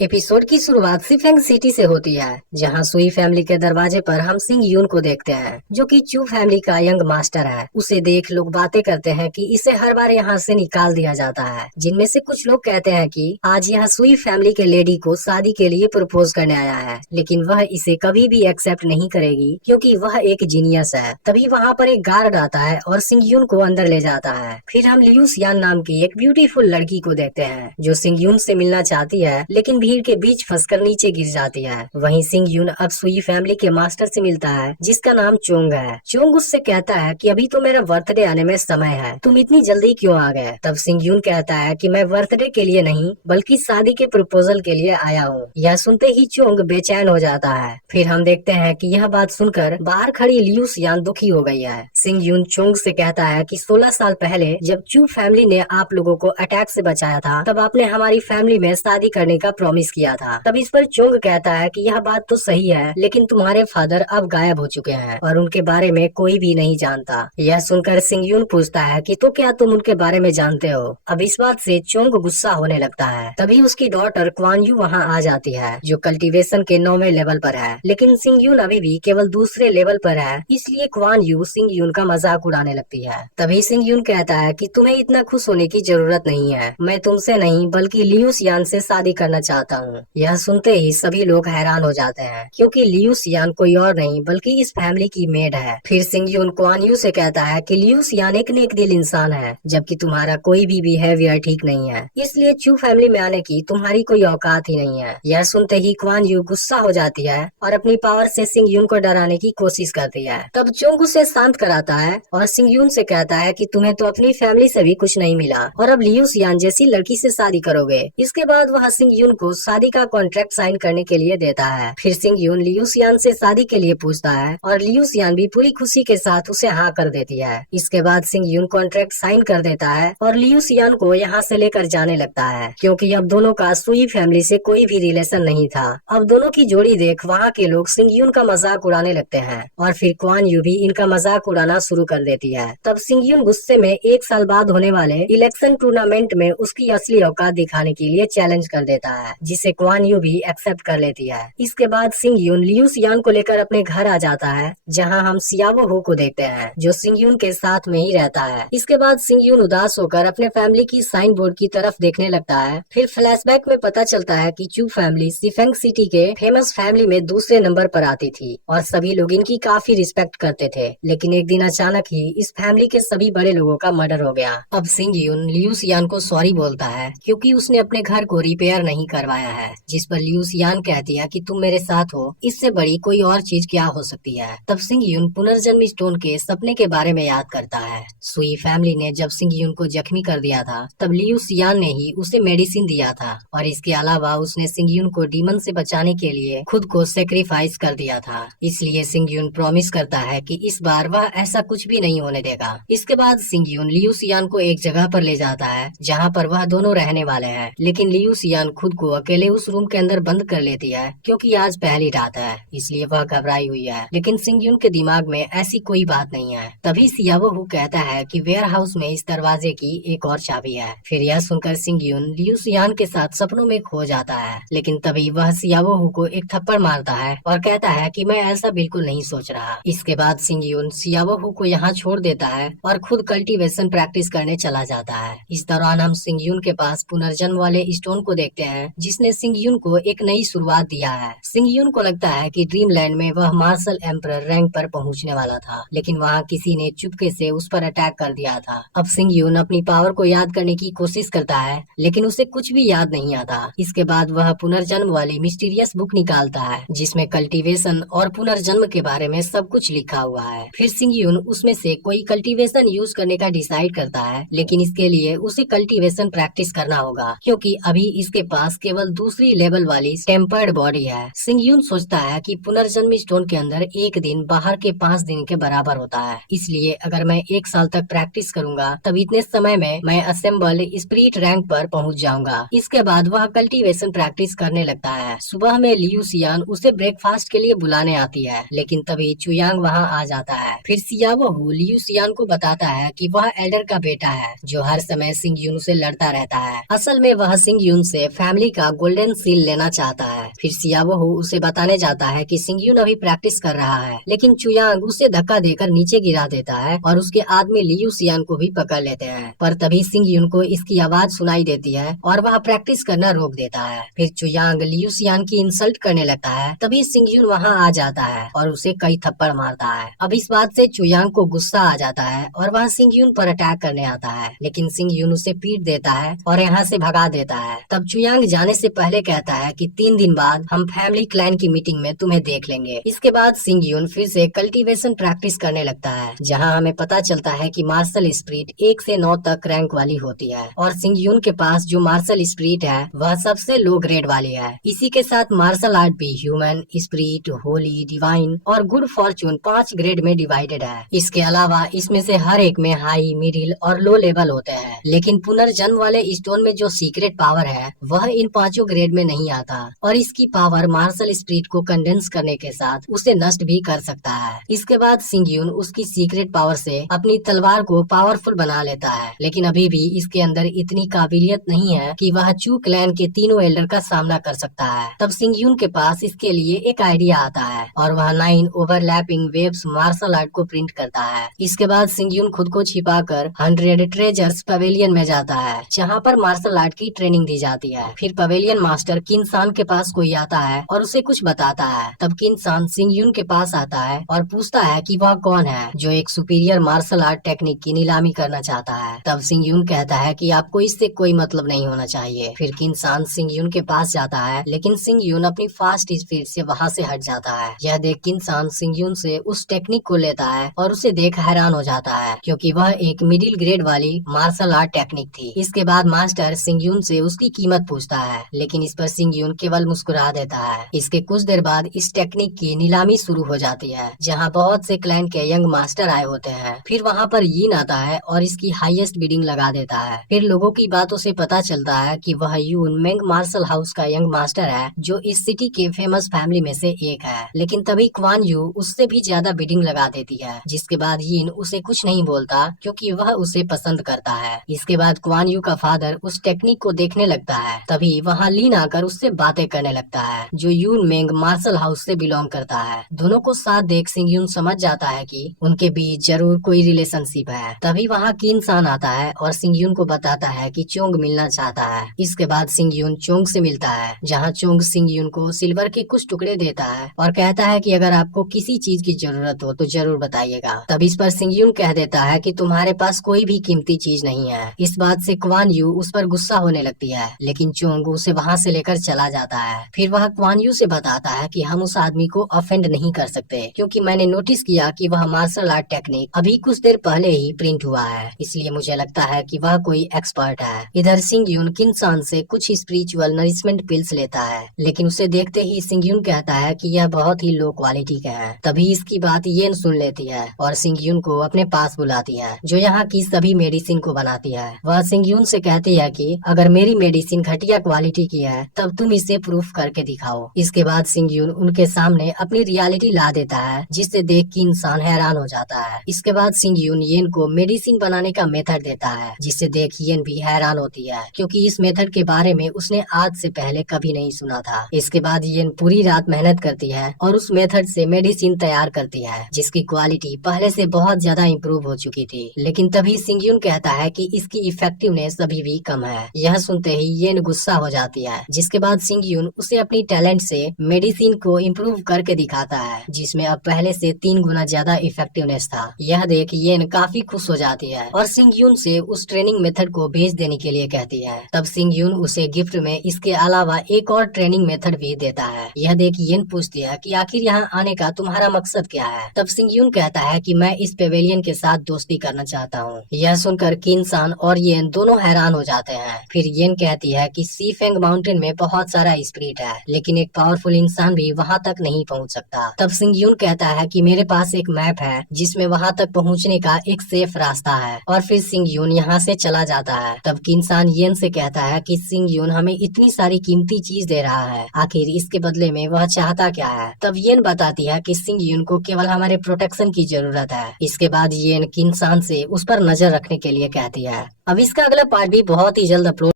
Episode की शुरुआत सिफेंग city से होती है, जहां सुई फैमिली के दरवाजे पर हम सिंग यून को देखते हैं, जो कि चू फैमिली का यंग मास्टर है। उसे देख लोग बातें करते हैं कि इसे हर बार यहाँ से निकाल दिया जाता है, जिनमें से कुछ लोग कहते हैं कि आज यहाँ सुई फैमिली के लेडी को शादी के लिए प्रपोज करने आया है, लेकिन वह इसे कभी भी एक्सेप्ट नहीं करेगी क्योंकि वह एक जीनियस है। तभी वहाँ पर एक गार्ड आता है और सिंग यून को अंदर ले जाता है। फिर हम लियू सियान नाम की एक ब्यूटीफुल लड़की को देखते हैं, जो सिंग यून से मिलना चाहती है, लेकिन भीड़ के बीच फंसकर नीचे गिर जाती है। वहीं सिंग यून अब सुई फैमिली के मास्टर से मिलता है, जिसका नाम चोंग है। चोंग उससे कहता है कि अभी तो मेरा बर्थडे आने में समय है, तुम इतनी जल्दी क्यों आ गए। तब सिंग यून कहता है कि मैं बर्थडे के लिए नहीं बल्कि शादी के प्रपोजल के लिए आया हूँ। यह सुनते ही चोंग बेचैन हो जाता है। फिर हम देखते हैं कि यह बात सुनकर बाहर खड़ी लियू सियान दुखी हो गई है। सिंग यून चोंग से कहता है कि 16 साल पहले जब चू फैमिली ने आप लोगों को अटैक से बचाया था, तब आपने हमारी फैमिली में शादी करने का प्रॉमिस किया था। तब इस पर चोंग कहता है कि यह बात तो सही है, लेकिन तुम्हारे फादर अब गायब हो चुके हैं और उनके बारे में कोई भी नहीं जानता। यह सुनकर सिंग यून पूछता है कि तो क्या तुम उनके बारे में जानते हो। अब इस बात से चोंग गुस्सा होने लगता है। तभी उसकी डॉटर क्वान यू वहाँ आ जाती है, जो कल्टीवेशन के 9वें लेवल पर है, लेकिन सिंग यून अभी भी केवल दूसरे लेवल पर है, इसलिए क्वान यू सिंग यून का मजाक उड़ाने लगती है। तभी सिंग यून कहता है कि तुम्हें इतना खुश होने की जरूरत नहीं है, मैं तुमसे नहीं बल्कि लियू सियान से शादी करना चाहता हूँ। यह सुनते ही सभी लोग हैरान हो जाते हैं, क्योंकि लियू सियान कोई और नहीं बल्कि इस फैमिली की मेड है। फिर सिंग यून क्वान यू से कहता है कि लियू सियान एक नेक दिल इंसान है, जबकि तुम्हारा कोई भी बिहेवियर ठीक नहीं है, इसलिए चू फैमिली में आने की तुम्हारी कोई औकात ही नहीं है। यह सुनते ही क्वान यू गुस्सा हो जाती है और अपनी पावर से सिंग यून को डराने की कोशिश करती है। तब चोंग उसे शांत कराता है और सिंग यून से कहता है कि तुम्हें तो अपनी फैमिली से भी कुछ नहीं मिला और अब लियू सियान जैसी लड़की से शादी करोगे। इसके बाद वह सिंग यून को शादी का कॉन्ट्रैक्ट साइन करने के लिए देता है। फिर सिंग यून लियू सियान से शादी के लिए पूछता है और लियू सियान भी पूरी खुशी के साथ उसे हाँ कर देती है। इसके बाद सिंग यून कॉन्ट्रैक्ट साइन कर देता है और लियू सियान को यहाँ से लेकर जाने लगता है, क्योंकि अब दोनों का सुई फैमिली से कोई भी रिलेशन नहीं था। अब दोनों की जोड़ी देख वहाँ के लोग सिंग यून का मजाक उड़ाने लगते हैं और फिर क्वान यू भी इनका मजाक उड़ाना शुरू कर देती है। तब सिंग यून गुस्से में 1 साल बाद होने वाले इलेक्शन टूर्नामेंट में उसकी असली औकात दिखाने के लिए चैलेंज कर देता है, जिसे क्वान यू भी एक्सेप्ट कर लेती है। इसके बाद सिंग यून लियू सियान को लेकर अपने घर आ जाता है, जहां हम सियावो हो को देखते हैं, जो सिंग यून के साथ में ही रहता है। इसके बाद सिंग यून उदास होकर अपने फैमिली की साइन बोर्ड की तरफ देखने लगता है। फिर फ्लैशबैक में पता चलता है कि चू फैमिली सिफेंग सिटी के फेमस फैमिली में दूसरे नंबर पर आती थी और सभी लोग इनकी काफी रिस्पेक्ट करते थे, लेकिन एक दिन अचानक ही इस फैमिली के सभी बड़े लोगों का मर्डर हो गया। अब सिंग यून लियू सियान को सॉरी बोलता है, क्योंकि उसने अपने घर को रिपेयर नहीं करवाया है, जिस पर लियू सियान कहती है कि तुम मेरे साथ हो, इससे बड़ी कोई और चीज क्या हो सकती है। तब सिंग यून पुनर्जन्म स्टोन के सपने के बारे में याद करता है। सुई फैमिली ने जब सिंग यून को जख्मी कर दिया था, तब लियू सियान ने ही उसे मेडिसिन दिया था और इसके अलावा उसने सिंग यून को डीमन से बचाने के लिए खुद को सेक्रीफाइस कर दिया था। इसलिए सिंग यून प्रॉमिस करता है कि इस बार वह ऐसा कुछ भी नहीं होने देगा। इसके बाद सिंग यून लियू सियान को एक जगह पर ले जाता है, जहाँ पर वह दोनों रहने वाले हैं, लेकिन लियू सियान खुद को अकेले उस रूम के अंदर बंद कर लेती है, क्योंकि आज पहली रात है, इसलिए वह घबराई हुई है। लेकिन सिंग यून के दिमाग में ऐसी कोई बात नहीं है। तभी सियावो हु कहता है कि वेयर हाउस में इस दरवाजे की एक और चाबी है। फिर यह सुनकर सिंग यून लियू सियान के साथ सपनों में खो जाता है, लेकिन तभी वह सियावो हु को एक थप्पड़ मारता है और कहता है कि मैं ऐसा बिल्कुल नहीं सोच रहा। इसके बाद सिंग यून सियावो हु को यहाँ छोड़ देता है और खुद कल्टीवेशन प्रैक्टिस करने चला जाता है। इस दौरान हम सिंग यून के पास पुनर्जन्म वाले स्टोन को देखते हैं, जिसने सिंग यून को एक नई शुरुआत दिया है। सिंग यून को लगता है कि ड्रीमलैंड में वह मार्शल एम्परर रैंक पर पहुंचने वाला था, लेकिन वहां किसी ने चुपके से उस पर अटैक कर दिया था। अब सिंग यून अपनी पावर को याद करने की कोशिश करता है, लेकिन उसे कुछ भी याद नहीं आता। इसके बाद वह पुनर्जन्म वाली मिस्टीरियस बुक निकालता है, जिसमें कल्टीवेशन और पुनर्जन्म के बारे में सब कुछ लिखा हुआ है। फिर सिंग यून उसमें से कोई कल्टीवेशन यूज करने का डिसाइड करता है, लेकिन इसके लिए उसे कल्टीवेशन प्रैक्टिस करना होगा, क्योंकि अभी इसके पास केवल दूसरी लेवल वाली टेम्पर्ड बॉडी है। सिंग यून सोचता है कि पुनर्जन्म स्टोन के अंदर एक दिन बाहर के 5 दिन के बराबर होता है, इसलिए अगर मैं 1 साल तक प्रैक्टिस करूंगा, तब इतने समय में मैं असेंबल स्पिरिट रैंक पर पहुंच जाऊंगा। इसके बाद वह कल्टीवेशन प्रैक्टिस करने लगता है। सुबह में लियू सियान उसे ब्रेकफास्ट के लिए बुलाने आती है, लेकिन तभी चुयांग वहाँ आ जाता है। फिर सियावो हु लियू सियान को बताता है कि वह एल्डर का बेटा है, जो हर समय सिंग यून से लड़ता रहता है। असल में वह सिंग यून से फैमिली का गोल्डन सील लेना चाहता है। फिर सियावोहू उसे बताने जाता है कि सिंग यून अभी प्रैक्टिस कर रहा है, लेकिन चुयांग उसे धक्का देकर नीचे गिरा देता है और उसके आदमी लियू सियान को भी पकड़ लेते हैं। पर तभी सिंग यून को इसकी आवाज सुनाई देती है और वह प्रैक्टिस करना रोक देता है। फिर चुयांग लियू सियान की इंसल्ट करने लगता है। तभी सिंग यून वहाँ आ जाता है और उसे कई थप्पड़ मारता है। अब इस बात से चुयांग को गुस्सा आ जाता है और वह सिंग यून पर अटैक करने आता है, लेकिन सिंग यून उसे पीट देता है और यहाँ से भगा देता है। तब चुयांग जाने से पहले कहता है कि 3 दिन बाद हम फैमिली क्लैन की मीटिंग में तुम्हें देख लेंगे। इसके बाद सिंग यून फिर से कल्टीवेशन प्रैक्टिस करने लगता है, जहाँ हमें पता चलता है कि मार्शल स्पिरिट 1 से 9 तक रैंक वाली होती है और सिंग यून के पास जो मार्शल स्पिरिट है वह सबसे लो ग्रेड वाली है। इसी के साथ मार्शल आर्ट भी ह्यूमन, स्पिरिट, होली, डिवाइन और गुड फॉर्चून 5 ग्रेड में डिवाइडेड है। इसके अलावा इसमें से हर एक में हाई, मिडिल और लो लेवल होते हैं, लेकिन पुनर्जन्म वाले स्टोन में जो सीक्रेट पावर है वह इन 5 ग्रेड में नहीं आता और इसकी पावर मार्शल स्पिरिट को कंडेंस करने के साथ उसे नष्ट भी कर सकता है। इसके बाद सिंग यून उसकी सीक्रेट पावर से अपनी तलवार को पावरफुल बना लेता है, लेकिन अभी भी इसके अंदर इतनी काबिलियत नहीं है कि वह चू क्लैन के तीनों एल्डर का सामना कर सकता है। तब सिंग यून के पास इसके लिए एक आइडिया आता है और वह 9 ओवरलैपिंग वेव्स मार्शल आर्ट को प्रिंट करता है। इसके बाद सिंग यून खुद को छिपाकर 100 ट्रेजर्स पवेलियन में जाता है, जहाँ पर मार्शल आर्ट की ट्रेनिंग दी जाती है। फिर पवेलियन मास्टर किन्सान के पास कोई आता है और उसे कुछ बताता है। तब किन्सान सिंग यून के पास आता है और पूछता है कि वह कौन है जो एक सुपीरियर मार्शल आर्ट टेक्निक की नीलामी करना चाहता है। तब सिंग यून कहता है कि आपको इससे कोई मतलब नहीं होना चाहिए। फिर किन्सान सिंग यून के पास जाता है, लेकिन सिंग यून अपनी फास्ट स्पीड से वहाँ से हट जाता है। यह देख किन्सान सिंग यून से उस टेक्निक को लेता है और उसे देख हैरान हो जाता है, क्योंकि वह एक मिडिल ग्रेड वाली मार्शल आर्ट टेक्निक थी। इसके बाद मास्टर सिंग यून से उसकी कीमत पूछता है, लेकिन इस पर सिंग यून केवल मुस्कुरा देता है। इसके कुछ देर बाद इस टेक्निक की नीलामी शुरू हो जाती है, जहाँ बहुत से क्लैन के यंग मास्टर आए होते हैं। फिर वहाँ पर यीन आता है और इसकी हाईएस्ट बिडिंग लगा देता है। फिर लोगों की बातों से पता चलता है कि वह यून मेंग मार्शल हाउस का यंग मास्टर है, जो इस सिटी के फेमस फैमिली में से एक है। लेकिन तभी क्वान यू उससे भी ज्यादा बिडिंग लगा देती है, जिसके बाद यीन उसे कुछ नहीं बोलता, क्योंकि वह उसे पसंद करता है। इसके बाद क्वान यू का फादर उस टेक्निक को देखने लगता है। तभी वहाँ लीन आकर उससे बातें करने लगता है, जो यून मेंग मार्शल हाउस से बिलोंग करता है। दोनों को साथ देख सिंग यून समझ जाता है कि उनके बीच जरूर कोई रिलेशनशिप है। तभी वहाँ किन्सान आता है और सिंग यून को बताता है कि चोंग मिलना चाहता है। इसके बाद सिंग यून चोंग से मिलता है, जहाँ चोंग सिंग यून को सिल्वर के कुछ टुकड़े देता है और कहता है कि अगर आपको किसी चीज की जरूरत हो तो जरूर बताइएगा। तब इस पर सिंग यून कह देता है कि तुम्हारे पास कोई भी कीमती चीज नहीं है। इस बात से क्वान यू उस पर गुस्सा होने लगती है, लेकिन चोंग उसे वहाँ से लेकर चला जाता है। फिर वह क्वान यू से बताता है कि हम उस आदमी को ऑफेंड नहीं कर सकते, क्योंकि मैंने नोटिस किया कि वह मार्शल आर्ट टेक्निक अभी कुछ देर पहले ही प्रिंट हुआ है, इसलिए मुझे लगता है कि वह कोई एक्सपर्ट है। इधर सिंग यून किन्सान से कुछ स्पिरिचुअल नरिशमेंट पिल्स लेता है, लेकिन उसे देखते ही सिंग यून कहता है कि यह बहुत ही लो क्वालिटी के हैं। तभी इसकी बात येन सुन लेती है और सिंग यून को अपने पास बुलाती है, जो यहाँ की सभी मेडिसिन को बनाती है। वह सिंग यून से कहती है कि अगर मेरी मेडिसिन घटिया क्वालिटी की है तब तुम इसे प्रूफ करके दिखाओ। इसके बाद सिंग यून उनके सामने अपनी रियलिटी ला देता है, जिससे देख के इंसान हैरान हो जाता है। इसके बाद सिंग यून येन को मेडिसिन बनाने का मेथड देता है, जिससे देख येन भी हैरान होती है, क्योंकि इस मेथड के बारे में उसने आज से पहले कभी नहीं सुना था। इसके बाद येन पूरी रात मेहनत करती है और उस मेथड से मेडिसिन तैयार करती है, जिसकी क्वालिटी पहले से बहुत ज्यादा इम्प्रूव हो चुकी थी। लेकिन तभी सिंग यून कहता है कि इसकी इफेक्टिवनेस अभी भी कम है। यह सुनते ही येन गुस्सा हो जाती है, जिसके बाद सिंग यून उसे अपनी टैलेंट से मेडिसिन को इम्प्रूव करके दिखाता है, जिसमें अब पहले से 3 गुना ज्यादा इफेक्टिवनेस था। यह देख येन काफी खुश हो जाती है और सिंग यून से उस ट्रेनिंग मेथड को भेज देने के लिए कहती है। तब सिंग यून उसे गिफ्ट में इसके अलावा एक और ट्रेनिंग मेथड भी देता है। यह देख येन पूछती है कि आखिर यहाँ आने का तुम्हारा मकसद क्या है। तब सिंग यून कहता है कि मैं इस पेवेलियन के साथ दोस्ती करना चाहता हूँ। यह सुनकर किन्सान और येन दोनों हैरान हो जाते हैं। फिर येन कहती है कि सी फेंग माउंटेन में बहुत सारा स्पिरिट है, लेकिन एक पावरफुल इंसान भी वहाँ तक नहीं पहुँच सकता। तब सिंग यून कहता है कि मेरे पास एक मैप है, जिसमें वहाँ तक पहुँचने का एक सेफ रास्ता है, और फिर सिंग यून यहाँ से चला जाता है। तब किन्सान येन से कहता है कि सिंग यून हमें इतनी सारी कीमती चीज दे रहा है, आखिर इसके बदले में वह चाहता क्या है। तब येन बताती है कि सिंग यून को केवल हमारे प्रोटेक्शन की जरूरत है। इसके बाद येन किन्सान से उस पर नजर रखने के लिए कहती है। अब इसका अगला पार्ट भी बहुत ही जल्द अपलोड